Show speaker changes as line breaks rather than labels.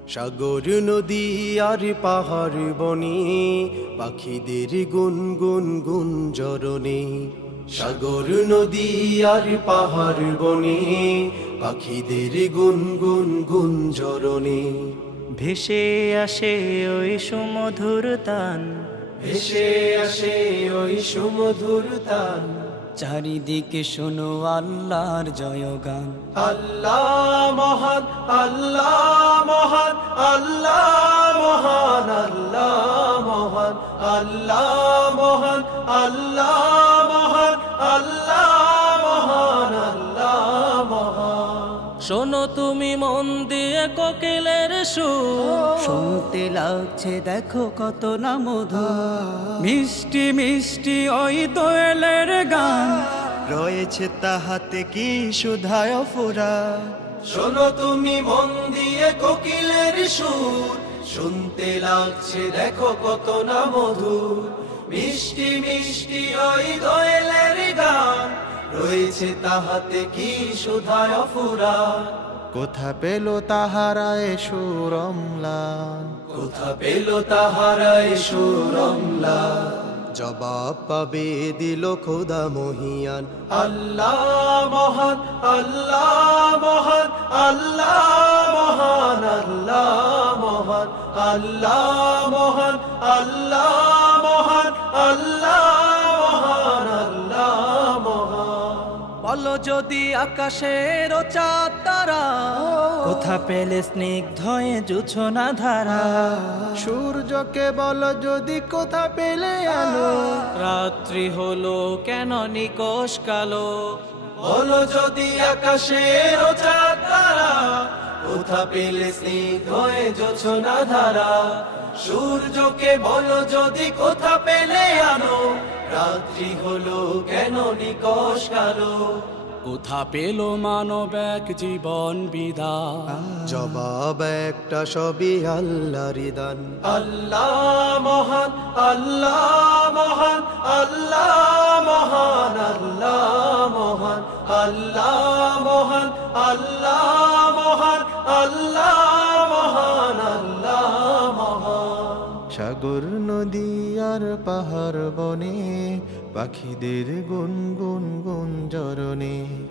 সাগর নদী আর পাহাড় বনে পাখিদের গুনগুন গুঞ্জরণে। সাগর নদী আর পাহাড় বনে পাখিদের গুনগুন গুঞ্জরণে।
ভেসে আসে ওই সুমধুর তান,
ভেসে আসে ওই সুমধুর তান।
চারিদিকে শোনো আল্লাহর জয়গান।
আল্লাহ মহান, আল্লাহ মহান, আল্লাহ মহান, আল্লাহ মহান, আল্লাহ মহান, আল্লাহ মহান, আল্লাহ মহান, আল্লাহ মহান।
শোনো তুমি মন দিয়ে কোকিলের সুর, শুনতে লাগছে দেখো কত না মধু। মিষ্টি মিষ্টি ওই দোয়েলের গান, রয়েছে তাহাতে কি সুধায় ফুরা।
শোনো তুমি মন দিয়ে কোকিলের সুর, শুনতে লাগছে দেখো কত না মধুর। মিষ্টি মিষ্টি ওই দোয়েলের গান, রয়েছে তাহাতে কি সুধায় ফুরান।
কোথা পেল তাহারায় সুরমলা,
কোথা পেল তাহারা এ সুরমলা। জবাব পাবে দিল খোদা মহিয়ান। আল্লাহ মহান, আল্লাহ মহান, আল্লাহ মহান, আল্লাহ মহান, আল্লাহ মহান, আল্লাহ মহান, আল্লাহ মহান, আল্লাহ মহান।
বলো যদি আকাশের চাঁদ তারা, কোথা পেলে স্নিগ্ধয়ে জোছনা ধারা। সূর্যকে বলো যদি কোথা পেলে আলো, রাত্রি হলো কেন নিকশ কালো।
বলো যদি আকাশের চাঁদ তারা, কোথা পেলে স্নিগ্ধ হয়ে জোছনা ধারা। সূর্যকে বলো যদি কোথা পেলে আলো, রাত্রি হলো কেন নিকশ কালো।
কোথা পেল মানব এক জীবন বিধান,
জবাব একটা সবই আল্লাহর দান। আল্লাহ মহান, আল্লাহ মহান, আল্লাহ মহান, আল্লাহ মহান, আল্লাহ মহান, আল্লাহ মহান, আল্লাহ মহান, আল্লাহ মহান।
সাগর নদী আর পাহাড় বনে পাখিদের গুনগুন গুঞ্জরণে।